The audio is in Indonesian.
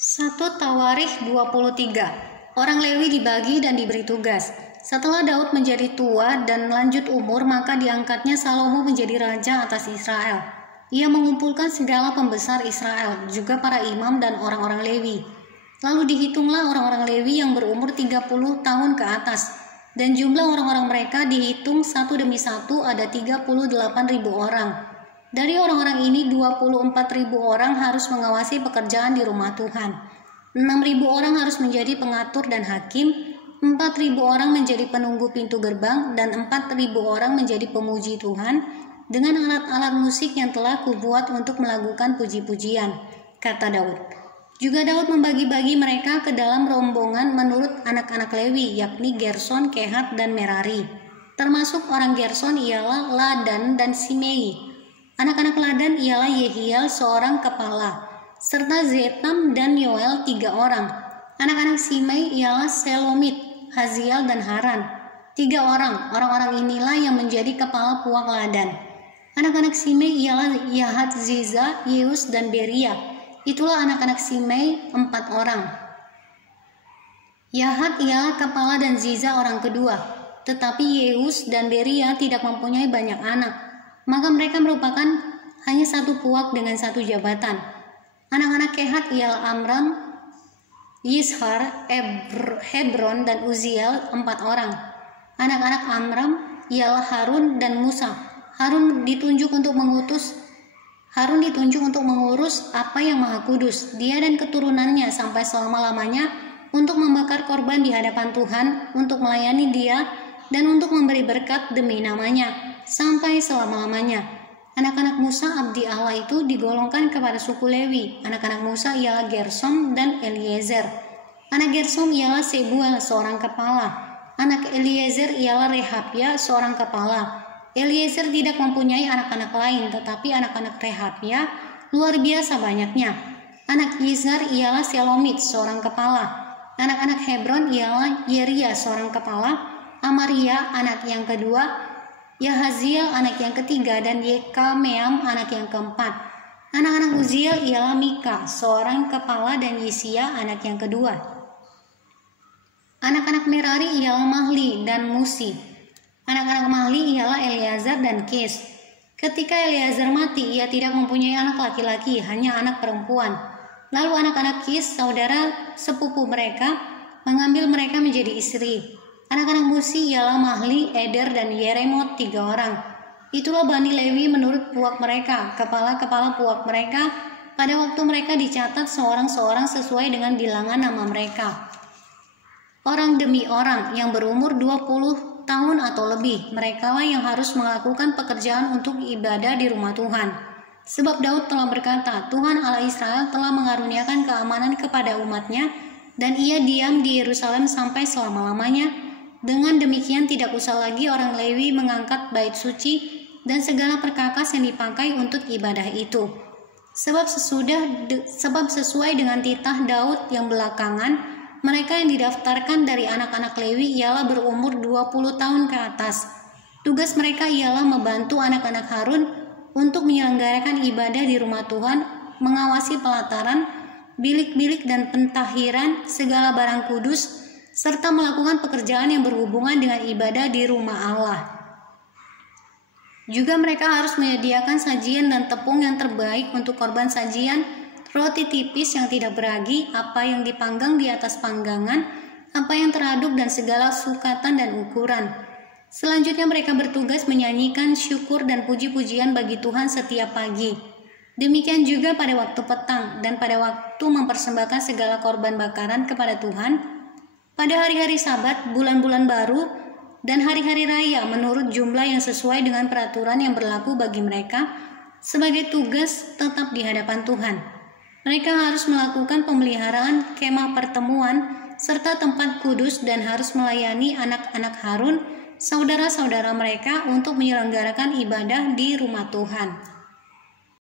1 Tawarikh 23. Orang Lewi dibagi dan diberi tugas. Setelah Daud menjadi tua dan lanjut umur, maka diangkatnya Salomo menjadi raja atas Israel. Ia mengumpulkan segala pembesar Israel, juga para imam dan orang-orang Lewi. Lalu dihitunglah orang-orang Lewi yang berumur 30 tahun ke atas, dan jumlah orang-orang mereka dihitung satu demi satu ada 38.000 orang. Dari orang-orang ini 24.000 orang harus mengawasi pekerjaan di rumah Tuhan. 6.000 orang harus menjadi pengatur dan hakim, 4.000 orang menjadi penunggu pintu gerbang, dan 4.000 orang menjadi pemuji Tuhan dengan alat-alat musik yang telah kubuat untuk melakukan puji-pujian, kata Daud. Juga Daud membagi-bagi mereka ke dalam rombongan menurut anak-anak Lewi, yakni Gerson, Kehat, dan Merari. Termasuk orang Gerson ialah Ladan dan Simei. Anak-anak Ladan ialah Yehiel seorang kepala, serta Zetam dan Yoel 3 orang. Anak-anak Simei ialah Selomit, Haziel, dan Haran 3 orang. Orang-orang inilah yang menjadi kepala puak Ladan. Anak-anak Simei ialah Yahat, Ziza, Yeus, dan Beria. Itulah anak-anak Simei 4 orang. Yahat ialah kepala dan Ziza orang kedua, tetapi Yeus dan Beria tidak mempunyai banyak anak. Maka mereka merupakan hanya satu puak dengan satu jabatan. Anak-anak Kehat ialah Amram, Yishar, Hebron, dan Uziel 4 orang. Anak-anak Amram ialah Harun dan Musa. Harun ditunjuk untuk mengurus apa yang maha kudus, dia dan keturunannya sampai selama-lamanya, untuk membakar korban di hadapan Tuhan, untuk melayani dia, dan untuk memberi berkat demi namanya sampai selama-lamanya. Anak-anak Musa abdi Allah itu digolongkan kepada suku Lewi. Anak-anak Musa ialah Gersom dan Eliezer. Anak Gersom ialah Sebuel seorang kepala. Anak Eliezer ialah Rehabia seorang kepala. Eliezer tidak mempunyai anak-anak lain, tetapi anak-anak Rehabia luar biasa banyaknya. Anak Yizhar ialah Selomit seorang kepala. Anak-anak Hebron ialah Yeria seorang kepala, Amaria anak yang kedua, Yahaziel anak yang ketiga, dan Yekameam anak yang keempat. Anak-anak Uziel ialah Mika seorang kepala dan Yisia anak yang kedua. Anak-anak Merari ialah Mahli dan Musi. Anak-anak Mahli ialah Eleazar dan Kis. Ketika Eleazar mati, ia tidak mempunyai anak laki-laki, hanya anak perempuan. Lalu anak-anak Kis, saudara sepupu mereka, mengambil mereka menjadi istri. Anak-anak Musi ialah Mahli, Eder, dan Yeremot 3 orang. Itulah Bani Lewi menurut puak mereka, kepala-kepala puak mereka, pada waktu mereka dicatat seorang-seorang sesuai dengan bilangan nama mereka. Orang demi orang yang berumur 20 tahun atau lebih, merekalah yang harus melakukan pekerjaan untuk ibadah di rumah Tuhan. Sebab Daud telah berkata, Tuhan Allah Israel telah mengaruniakan keamanan kepada umatnya, dan ia diam di Yerusalem sampai selama-lamanya. Dengan demikian tidak usah lagi orang Lewi mengangkat bait suci dan segala perkakas yang dipakai untuk ibadah itu. Sebab sesuai dengan titah Daud yang belakangan, mereka yang didaftarkan dari anak-anak Lewi ialah berumur 20 tahun ke atas. Tugas mereka ialah membantu anak-anak Harun untuk menyelenggarakan ibadah di rumah Tuhan, mengawasi pelataran, bilik-bilik dan pentahiran segala barang kudus, serta melakukan pekerjaan yang berhubungan dengan ibadah di rumah Allah. Juga mereka harus menyediakan sajian dan tepung yang terbaik untuk korban sajian, roti tipis yang tidak beragi, apa yang dipanggang di atas panggangan, apa yang teraduk, dan segala sukatan dan ukuran. Selanjutnya mereka bertugas menyanyikan syukur dan puji-pujian bagi Tuhan setiap pagi. Demikian juga pada waktu petang dan pada waktu mempersembahkan segala korban bakaran kepada Tuhan, pada hari-hari Sabat, bulan-bulan baru, dan hari-hari raya menurut jumlah yang sesuai dengan peraturan yang berlaku bagi mereka sebagai tugas tetap di hadapan Tuhan. Mereka harus melakukan pemeliharaan kemah pertemuan serta tempat kudus dan harus melayani anak-anak Harun, saudara-saudara mereka, untuk menyelenggarakan ibadah di rumah Tuhan.